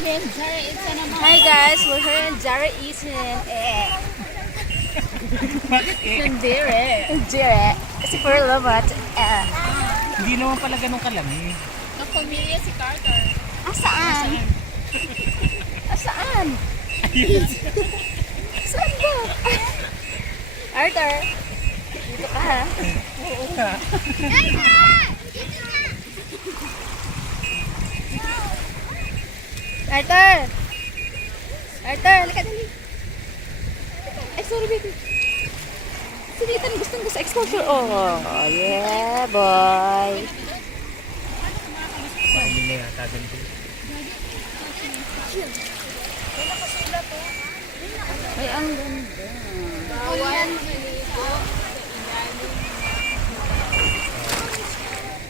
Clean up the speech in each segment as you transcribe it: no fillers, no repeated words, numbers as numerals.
Hi guys, we're here in Zara Eaton. Bakit eh? Zara. Super lobat. Hindi naman pala ganun kalami. Pamilya si Carter. Asaan? Asaan? Saan ba? Arthur, dito ka ha? Oo nga. Arthur! Arthur, halika dali. Ay, sorry baby. Sige, Ethan, gustong gusto exposure. Oh, yeah, boy. Mahalin na yata ganito. Ay, ang ganda. Bawal.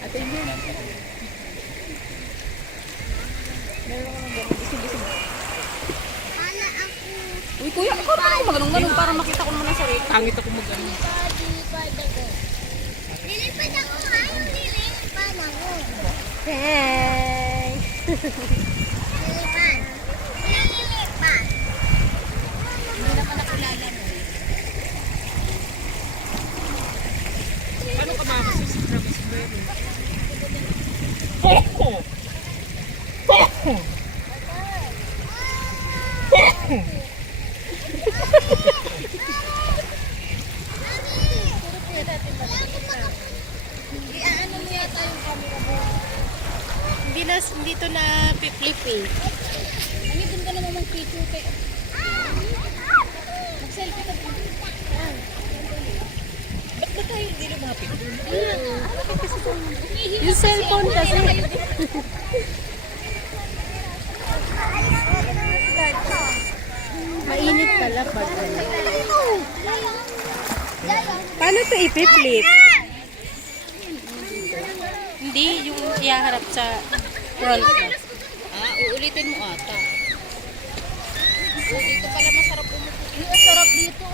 Ate, yun. Meron ka ng ganun. Isig-isig. Uy, kuya, ikaw naman ako maganong-ganong para makita ko naman ang sarili. Pangit ako mag-ano. Lilipad ako. Ayaw lilipad ako. Hey! Lilipad. Lilipad. Hindi naman nakilala mo. Paano ka makakasasitra mas meron? Iaano mo yata yung camera mo. Hindi to na flip eh. Ano doon ka naman mag-picture kay... Mag-selfie ka doon. Ba't ba tayo hindi lumapit? Yung cellphone kasi. Mainit pala pag ano. Paano to i-flip? Hindi, yung ihaharap sa roll ko. Uulitin mo ata. Dito pala masarap umupo. Ang sarap dito.